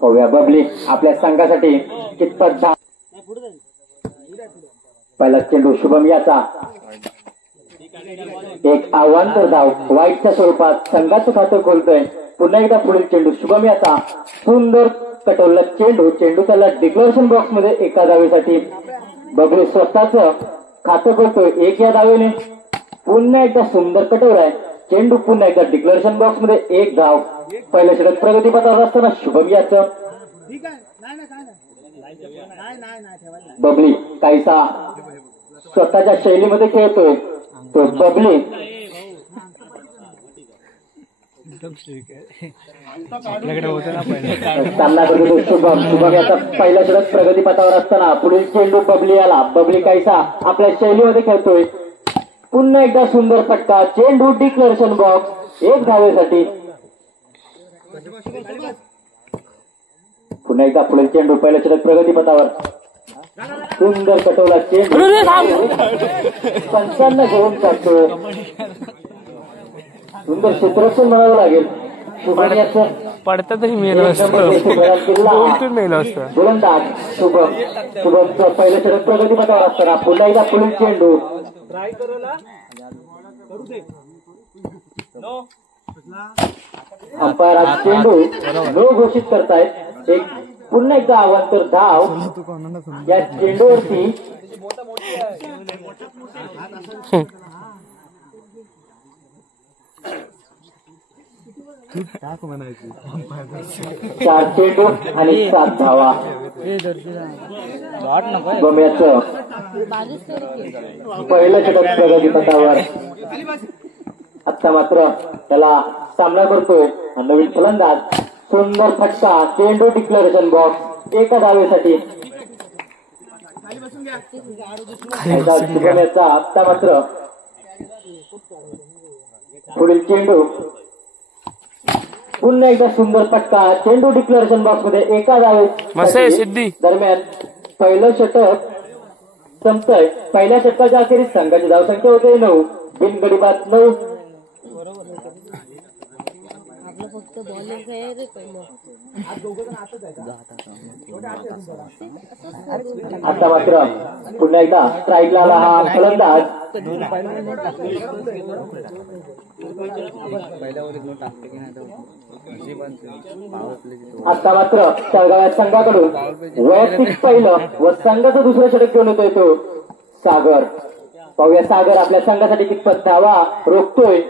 पाहूया बबली आपल्या संघासाठी कितपत पहिला चेंडू शुभम याचा एक आव्हान धाव वाईटच्या स्वरूपात संघाचं खातं खोलतोय. पुन्हा एकदा पुढील चेंडू शुभम याचा सुंदर कटवला चेंडू त्याला डिक्लेरेशन बॉक्स मध्ये एका धावेसाठी बबली स्वतःच खातं खोलतोय. एक या धावेने पुन्हा एकदा सुंदर कटवलाय चेंडू पुन्हा एकदा डिक्लेरेशन बॉक्स मध्ये एक धाव. पहिल्या षटक प्रगतीपथावर असताना शुभम याचं बबली काहीसा स्वतःच्या शैलीमध्ये खेळतोय. तो बबली सामना करतो शुभम याचा पहिला षटक प्रगतीपथावर असताना पुढील चेंडू बबली याला बबली काहीसा आपल्या शैलीमध्ये खेळतोय. पुन्हा एकदा सुंदर फटका चेंडू डिक्लेरेशन बॉक्स एक धावेसाठी. पुन्हा एकदा पुढील चेंडू पहिला षटक प्रगतीपथावर सुंदर कटवला चेंडू पंचांना घेऊन टाकतो. सुंदर क्षेत्ररक्षण म्हणावं लागेल. पडता तरी मेल असतं मेल असतं गोलंदाज शुभमचं पहिलं षटक प्रगतीपथावर असताना पुन्हा एकदा पुढील चेंडू अंपायर आज चेंडू नो घोषित करतायत. एक पुन्हा एकदा अवांतर धाव या चेंडूवरती चार चेंडू आणि 7 धावा. गोम्याचं पहिलं षटक प्रगतीपथावर. आता मात्र त्याला सामना करतोय नवीन फलंदाज. सुंदर फटका चेंडू डिक्लेरेशन बॉक्स एका धावेसाठी. गोम्याचा आता मात्र पुढील चेंडू पुन्हा एकदा सुंदर फटका चेंडू डिक्लेरेशन बॉक्स मध्ये एका धावे दरम्यान पहिलं षटक संपतंय. पहिल्या षटकाच्या अखेरीस संघाची धावसंख्या होते 9. बिनगडीबाद 9. आता मात्र पुन्हा एकदा स्ट्राईकला आला हा फलंदाज. आता मात्र तळगाव संघाकडून वैयक्तिक पहिलं व संघाचं दुसरं षटक घेऊन येतोय तो सागर. पाहूया सागर आपल्या संघासाठी कितपत धावा रोखतोय.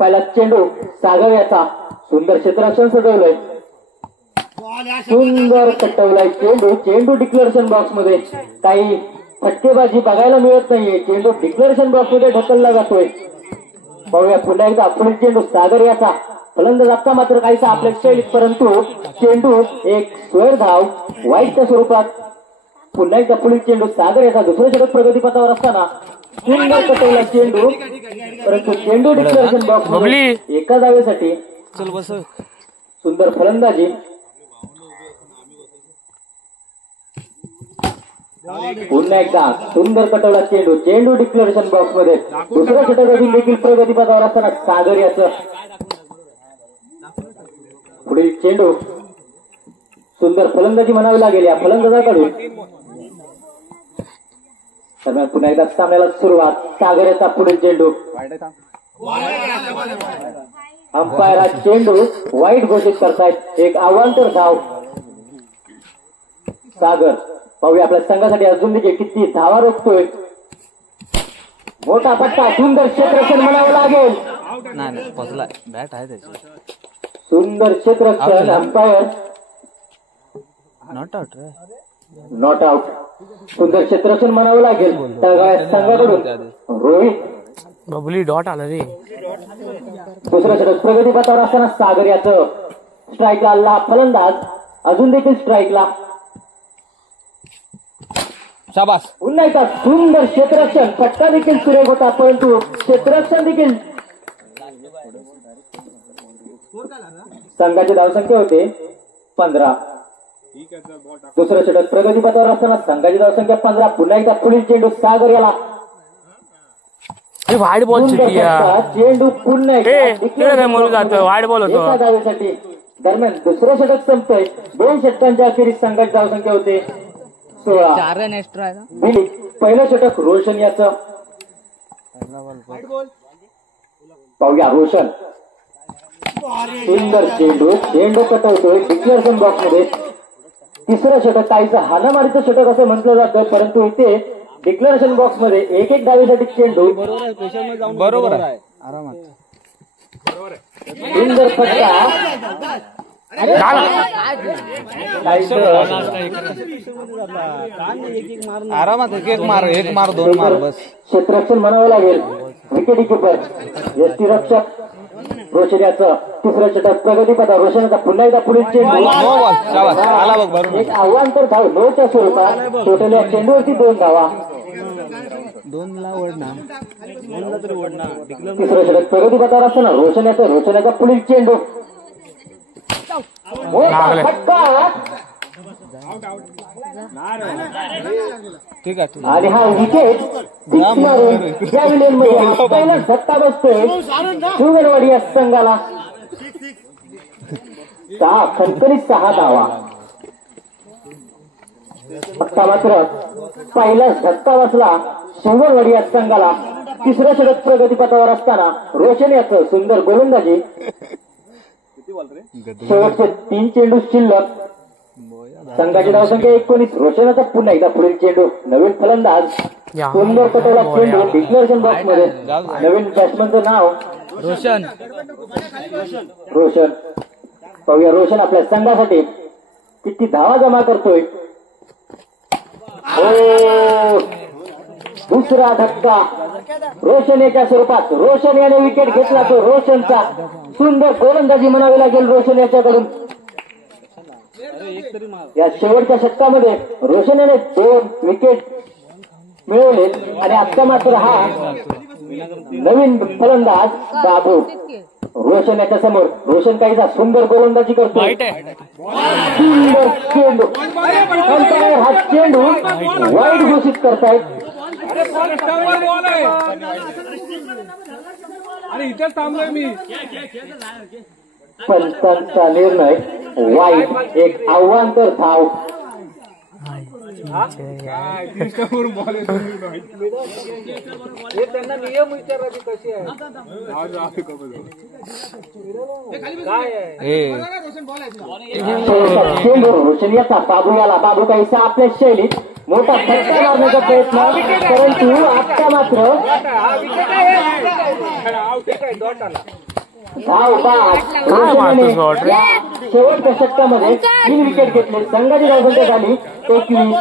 पहिला चेंडू सागर याचा सुंदर क्षेत्ररक्षण सजवलंय. सुंदर कटवलाय चेंडू डिक्लेरेशन बॉक्स मध्ये. काही फटकेबाजी बघायला मिळत नाहीये. चेंडू डिक्लेरेशन बॉक्स मध्ये ढकलला जातोय. पाहूया पुन्हा एकदा पुढील चेंडू सागर याचा फलंदाज आता मात्र काहीसा आपल्या शैलीत परंतु चेंडू एक स्क्वेअर धाव वाईटच्या स्वरूपात. पुन्हा एकदा पुढील चेंडू सागर याचा दुसरं षटक प्रगतीपथावर असताना सुंदर कटवला चेंडू परंतु चेंडू डिक्लेरेशन बॉक्स एका धावेसाठी. सुंदर फलंदाजी. पुन्हा एकदा सुंदर कटवला चेंडू डिक्लेरेशन बॉक्स मध्ये. दुसरं षटक अजून देखील प्रगतीपथावर असताना सागर याचं पुढील चेंडू सुंदर फलंदाजी म्हणावी लागेल या फलंदाजाकडून. दरम्यान पुन्हा एकदा सामन्याला सुरुवात. सागर याचा पुढील चेंडू अंपायर चेंडू वाईट घोषित करतायत. एक आव्हांतर धाव सागर. पाहूया आपल्या संघासाठी अजून देखील किती धावा रोखतोय. मोठा फटका सुंदर क्षेत्ररक्षण म्हणावं लागेल. बॅट आहे त्याची. सुंदर क्षेत्ररक्षण अंपायर नॉट आउट. सुंदर क्षेत्ररक्षण म्हणावं लागेल संघाकडून. रोहित बबली डॉट आला रे. दुसरं षटक प्रगतीपथावर असताना सागर याचं स्ट्राईकला आला फलंदाज. अजून देखील स्ट्राईकला. शाबास. पुन्हा एकदा सुंदर क्षेत्ररक्षण. फटका देखील सुरेख होता परंतु क्षेत्ररक्षण देखील. संघाची धावसंख्या होते 15. दुसरं षटक प्रगतीपथावर असताना संघाची धावसंख्या 15. पुन्हा एकदा पुढील चेंडू सागर याला वाईट बॉल सुंदर चिटिया फटका, चेंडू पुन्हा तिकडे काय म्हणून जातं वाईट बॉल होतो एका धावेसाठी. दरम्यान दुसरं षटक संपतंय. 2 षटकांच्या अखेरीस संघाची धावसंख्या होते 16. 4 रन एक्स्ट्रा आहे का बिली पहिलं षटक रोशन याचं. पाहूया रोशन. सुंदर चेंडू कटवतोय डिक्लेरेशन बॉक्स मध्ये. तिसरं षटक काहीचं हाणामारीचं षटक असं म्हटलं जातं, परंतु इथे डिक्लेरेशन बॉक्स मध्ये एक धावेसाठी चेंडू. बरोबर आहे आरामात सुंदर फटका. आरामात एक मार 2 मार बस. क्षेत्ररक्षण म्हणावं लागेल. विकेट किपर यष्टीरक्षक रोशन याचं तिसरं षटक प्रगतीपथा. रोशनचा पुन्हा एकदा पुढील चेंडू. आला बघ बरोबर. एक आव्हान तर धाव 9च्या स्वरूपात. टोटल या चेंडूवरती 2 धावा. 2 ला ओढणार तिसरं षटक प्रगतीपथावर असताना रोशन याचा पुढील चेंडू. मोठा फटका. ठीक आहे आणि हा विकेट सिक्स मारून त्या विलेनमध्ये हा पहिला धक्का बसतोय शिवगणवाडी या संघाला. 6 धावा. फटका मात्र पहिलाच धक्का बसला शिवगणवाडी या संघाला. तिसरं षटक प्रगतीपथावर असताना रोशन याचं सुंदर गोलंदाजी. शेवटचे 3 चेंडू शिल्लक. संघाची धावसंख्या 19. रोशनाचा पुन्हा एकदा पुढील चेंडू. नवीन फलंदाज सुंदर कटवला चेंडू डिक्लेरेशन बॉक्स मध्ये. नवीन बॅट्समनचं नाव रोशन. पाहूया रोशन आपल्या संघासाठी किती धावा जमा करतोय. दुसरा धक्का रोशन याच्या स्वरूपात. रोशन याने विकेट घेतला. तो रोशनचा सुंदर गोलंदाजी म्हणावी लागेल रोशन याच्याकडून. या शेवटच्या षटकामध्ये रोशन याने 2 विकेट मिळवले आणि आता मात्र हा नवीन फलंदाज बाबू रोशन याच्या समोर. रोशन काहीचा सुंदर गोलंदाजी करतो. सुंदर चेंडू. हा चेंडू वाईट घोषित करतायत. इथेच थांबलोय मी. पंचांचा निर्णय वाईट. एक आव्हान तर धाव. त्यांना नियम विचारायचे कसे आहे चेंडू रोशन याचा बाबू याला. बाबू काहीसा आपल्या शैलीत मोठा फटका मारण्याचा प्रयत्न, परंतु आता मात्र धाव बाद. रोशनने शेवटच्या षटकामध्ये 3 विकेट घेतले. संघाची धावसंख्या झाली 21.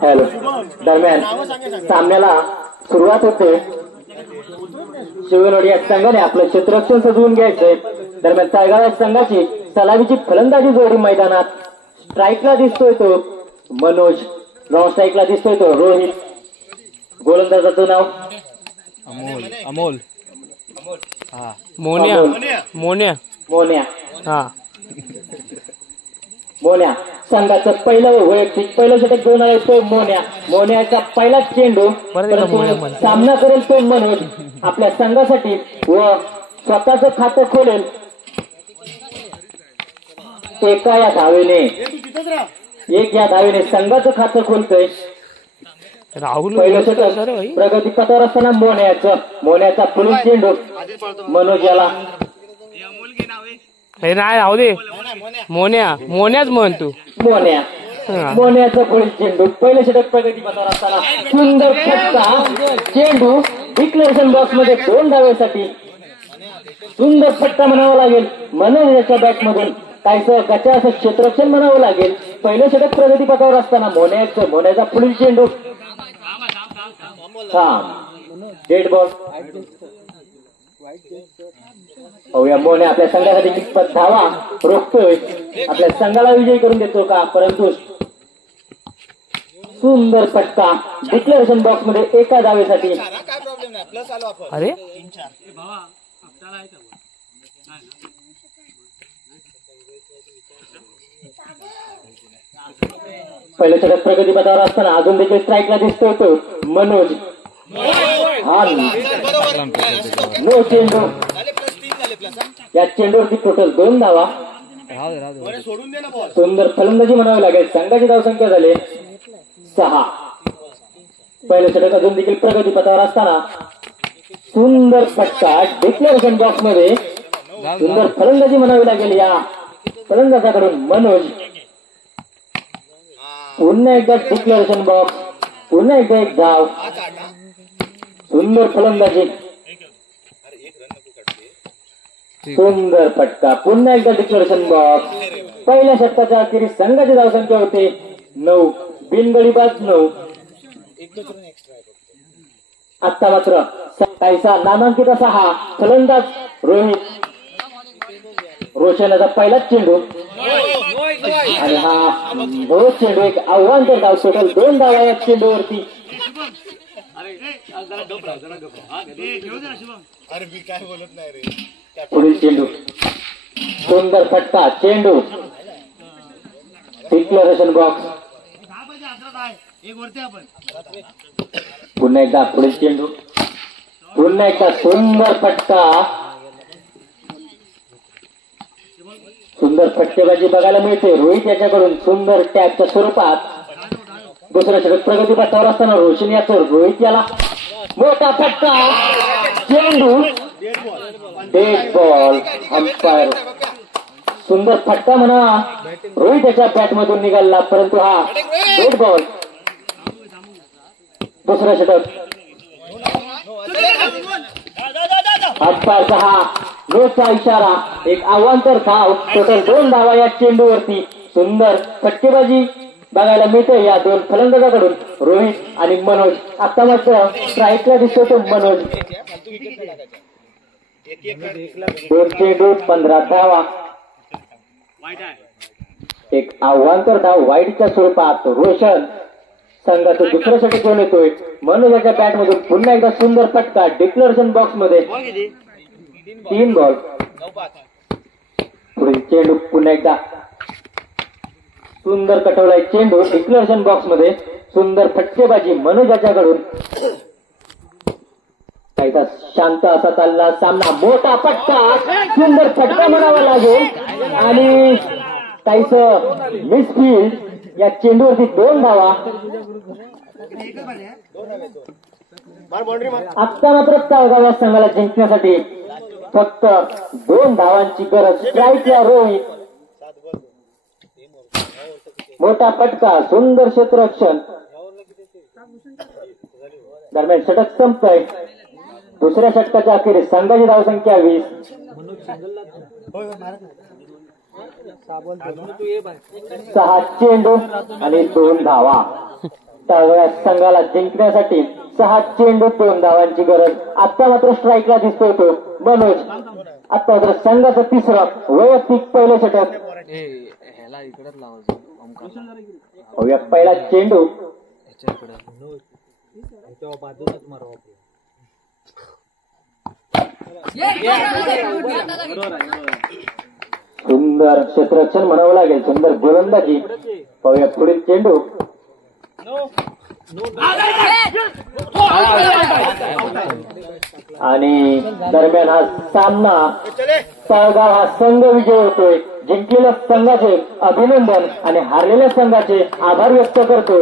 हॅलो. दरम्यान सामन्याला सुरुवात होते. शिवगणवाडी या संघाने आपलं क्षेत्ररक्षण सजवून घ्यायचंय. दरम्यान ताळगाव या संघाची सलामीची फलंदाजी जोडी मैदानात. स्ट्राईकला दिसतोय तो मनोज. नॉन स्ट्राईकला दिसतोय तो रोहित. गोलंदाजाचं नाव अमोल मोन्या मोन्या. संघाचं पहिलं षटक घेऊन येतोय मोन्याचा पहिलाच चेंडू. सामना करेल तो मनोज आपल्या संघासाठी व स्वतःचं खातं खोलेल. एका या धावेने संघाचं खातं खोलतोय. राहुल पहिलं षटक प्रगती पथावर असताना मोन्याचा पुढील चेंडू मनोज याला. हे नाही राहू दे. मोन्याच म्हण तू. मोन्याचा पुढील चेंडू. पहिलं षटक प्रगती पथावर असताना सुंदर फटका. चेंडू डिक्लेरेशन बॉक्स मध्ये 2 धावेसाठी. सुंदर फटका म्हणावा लागेल मनोज याच्या बॅटमधून. काहीसं गचा असं क्षेत्ररक्षण म्हणावं लागेल. पहिलं षटक प्रगती पथावर असताना मोन्याचा पुढील चेंडू. Dead ball. पाहूया मोने आपल्या संघासाठी कितपत धावा रोखतोय, आपल्या संघाला विजयी करून देतो का, परंतु सुंदर फटका डिक्लेरेशन बॉक्स मध्ये एका धावेसाठी. अरे पहिल्या षटक प्रगतीपथावर असताना अजून देखील स्ट्राईकला दिसतोय तो मनोज. हा नो चेंडू, या चेंडूवरती टोटल 2 धावा. सुंदर फलंदाजी म्हणावी लागेल, संघाची धावसंख्या झाली 6. पहिलं षटक अजून देखील प्रगतीपथावर असताना सुंदर फटका डिक्लेरेशन बॉक्स मध्ये. सुंदर फलंदाजी म्हणावी लागेल या फलंदाजाकडून मनोज. पुन्हा एकदा डिक्लेरेशन बॉक्स, पुन्हा एकदा एक धाव. सुंदर फलंदाजी, सुंदर फटका, पुन्हा एकदा डिक्लेरेशन बॉक्स. पहिल्या षटकाच्या अखेरीस संघाची धावसंख्या होते 9, बिनगडीबाज 9. आता मात्र काहीसा नामांकित असा हा फलंदाज रोहित. रोशनाचा पहिलाच चेंडू आणि हा नो चेंडू, एक आव्हान तर धाव. टोटल 2 धावा या चेंडूवरती. पुढील चेंडू, सुंदर फटका, चेंडू डिक्लेरेशन बॉक्स. पुन्हा एकदा पुढील चेंडू, पुन्हा एकदा सुंदर फटका. सुंदर फटकेबाजी बघायला मिळते रोहित याच्याकडून सुंदर टॅगच्या स्वरूपात. दुसऱ्या षटक प्रगतीपथावर असताना रोशन याचं रोहित याला मोठा फटका, चेंडू डेड बॉल. अंपायर सुंदर फटका म्हणा रोहित याच्या बॅट मधून निघाला, परंतु हा डेड बॉल. दुसरा षटक, अंपायरचा हा नोचा इशारा, एक आव्हांतर धाव. टोटल 2 धावा या चेंडूवरती. सुंदर फटकेबाजी बघायला मिळते या 2 फलंदाजाकडून रोहित आणि मनोज. आता मात्र स्ट्राईकला दिसतो तो मनोज. 2 चेंडू 15 धावा, एक आव्हांतर धाव वाईटच्या स्वरूपात. रोशन संघाचं दुसरं षटक घेऊन येतोय. मनोजाच्या बॅट मधून पुन्हा एकदा सुंदर फटका डिक्लेरेशन बॉक्स मध्ये. 3 बॉल. पुढील चेंडू पुन्हा एकदा सुंदर कटवलाय चेंडू डिक्लेरेशन बॉक्स मध्ये. सुंदर फटकेबाजी मनोजाच्याकडून. काहीसा शांत असा चालला सामना. मोठा फटका, सुंदर फटका म्हणावा लागेल आणि काहीस मिसफील्ड. या चेंडूवरती 2 धावा. आता मात्र तळगाव संघाला जिंकण्यासाठी फक्त 2 धावांची गरज. स्ट्राईकला रोहित. मोठा फटका, सुंदर क्षेत्ररक्षण. दरम्यान षटक संपतंय. दुसऱ्या षटकाच्या अखेरीस संघाची धावसंख्या 20. 6 चेंडू आणि 2 धावा. तळगाव संघाला जिंकण्यासाठी 6 चेंडू 2 धावांची गरज. आता मात्र स्ट्राईकला दिसतोय तो मनोज. आता मात्र संघाचं तिसरं वैयक्तिक पहिलं षटक. पहिला चेंडू सुंदर क्षेत्ररक्षण म्हणावं लागेल, सुंदर गोलंदाजी. पाहूया पुढील चेंडू. आणि दरम्यान हा सामना तळगाव हा संघ विजय होतोय. जिंकलेल्या संघाचे अभिनंदन आणि हारलेल्या संघाचे आभार व्यक्त करतो.